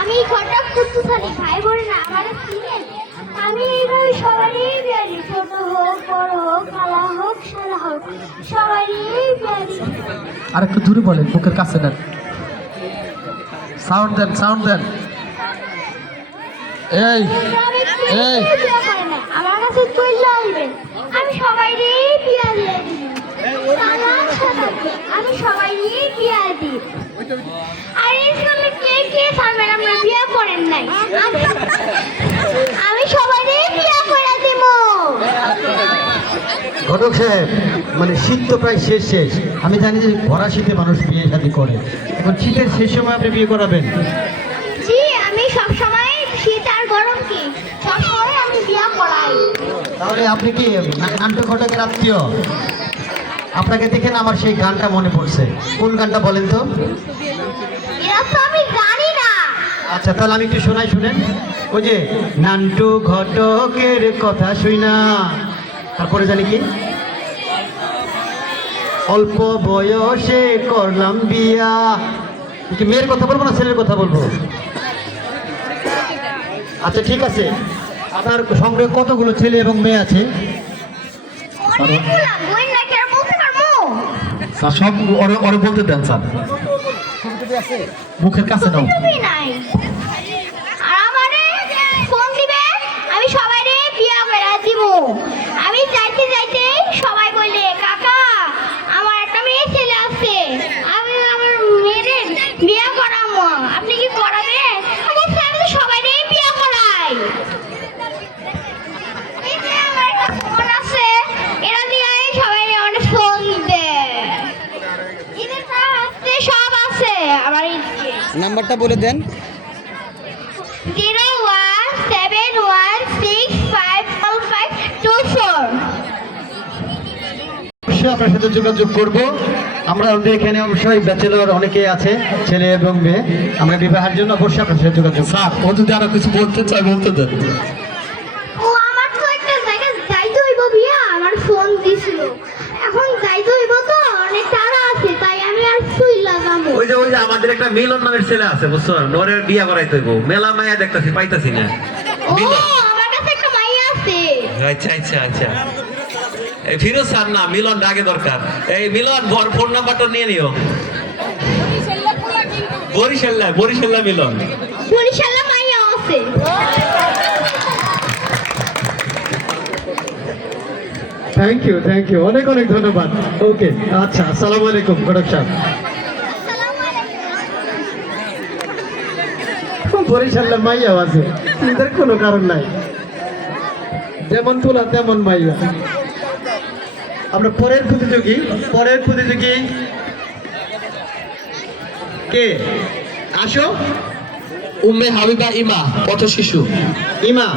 আমি ঘটক কুতুসালি ভাই বোনেরা আমাদের আমি এইভাবে সবারই বিয়ারি ছোট হোক বড় হোক কালা হোক সাদা হোক সবারই বিয়ারি। আর একটু দূরে বলেন বুকের কাছে নেন সাউন্ড দেন সাউন্ড দেন। এই এই। আমার কাছে আর এই কে কে থাকবেন আমরা বিয়া করেন নাই আমি- আমি সবাইরই করে দিব ঘটক সাহেব মানে শীত তো প্রায় শেষ শেষ। আমি জানি যে ভরা শীতে মানুষ বিয়ে শাদী করে। এখন শীতের শেষ সময় আপনি বিয়ে করাবেন। জি আমি সব সময় শীত আর গরম কি? সবসময় আমি বিয়া করাই। তাহলে আপনি কি নান্টু ঘটকের আত্মীয়? আপনাকে দেখেন আমার সেই গানটা মনে পড়ছে। কোন গানটা বলেন তো? আচ্ছা তাহলে আমি একটু শোনাই শুনেন। ওই যে নান্টু ঘটকের কথা শুই না। তারপরে জানি কি? অল্প বয়সে করলাম বিয়া। কি মেয়ের কথা বলব না ছেলের কথা বলব? আচ্ছা ঠিক আছে। আপনার সংগ্রহে কতগুলো ছেলে এবং মেয়ে আছে? স্যার সব ওরে ওরে বলতে দেন স্যার। মুখের কাছে নাও তুমি নাই আর আমারে ফোন দিবে আমি সবাইরে বিয়া করে দিব আমি যাইতে যাইতে সবাই বললে কাকা আমার একটা মেয়ে ছেলে আছে আমি আমার মেয়েরে বিয়া করাবো আপনি কি করাবেন আমি বলছি, আমি তো সবাইরে বিয়া করাই এই যে আমার একটা ফোন আছে এরা দিয়ে সবাই অনেক ফোন দেয় এদের হাতে সব আছে আমার ইচ্ছে নাম্বারটা বলে দেন। Zero one seven one six five five two four. অবশ্যই আপনার সাথে যোগাযোগ করব। আমরা আমাদের এখানে অবশ্যই ব্যাচেলর অনেকে আছে ছেলে এবং মেয়ে। আমরা বিবাহের জন্য অবশ্যই আপনার সাথে যোগাযোগ ও যদি আরও কিছু বলতে চাই বলতে দেন ও আমার তো একটা জায়গা যাইতে হইব বিয়া আমার ফোন দিছিল এখন যাইতে হইব তো অনেক তাড়া আছে তাই আমি আর শুইলা যাব ওই যে ওই যে আমাদের একটা মিলন নামের ছেলে আছে বুঝছ? নরের বিয়া করাইতে গো মেলা মায়া দেখতাছি পাইতাছি না। ও মিলন। আমার কাছে একটা মাইয়া আছে। আচ্ছা আচ্ছা আচ্ছা। এই ফিরোজ স্যার না মিলন আগে দরকার। এই মিলন ভর ফোন নাম্বারটা নিয়ে নিও। বরিশাল্লা বরিশাল্লা মিলন। বরিশালে মাইয়া আছে। থ্যাংক ইউ থ্যাংক ইউ অনেক অনেক ধন্যবাদ। ওকে আচ্ছা আসসালামু আলাইকুম সাহেব আসসালামু আলাইকুম বরিশালে মাইয়াও আছে। চিন্তার কোনো কারণ নাই। যেমন তোলা তেমন মাইয়া। আমরা পরের প্রতিযোগী পরের প্রতিযোগী কে? আসো। উম্মে হাবিবা ইমা পথ শিশু ইমা।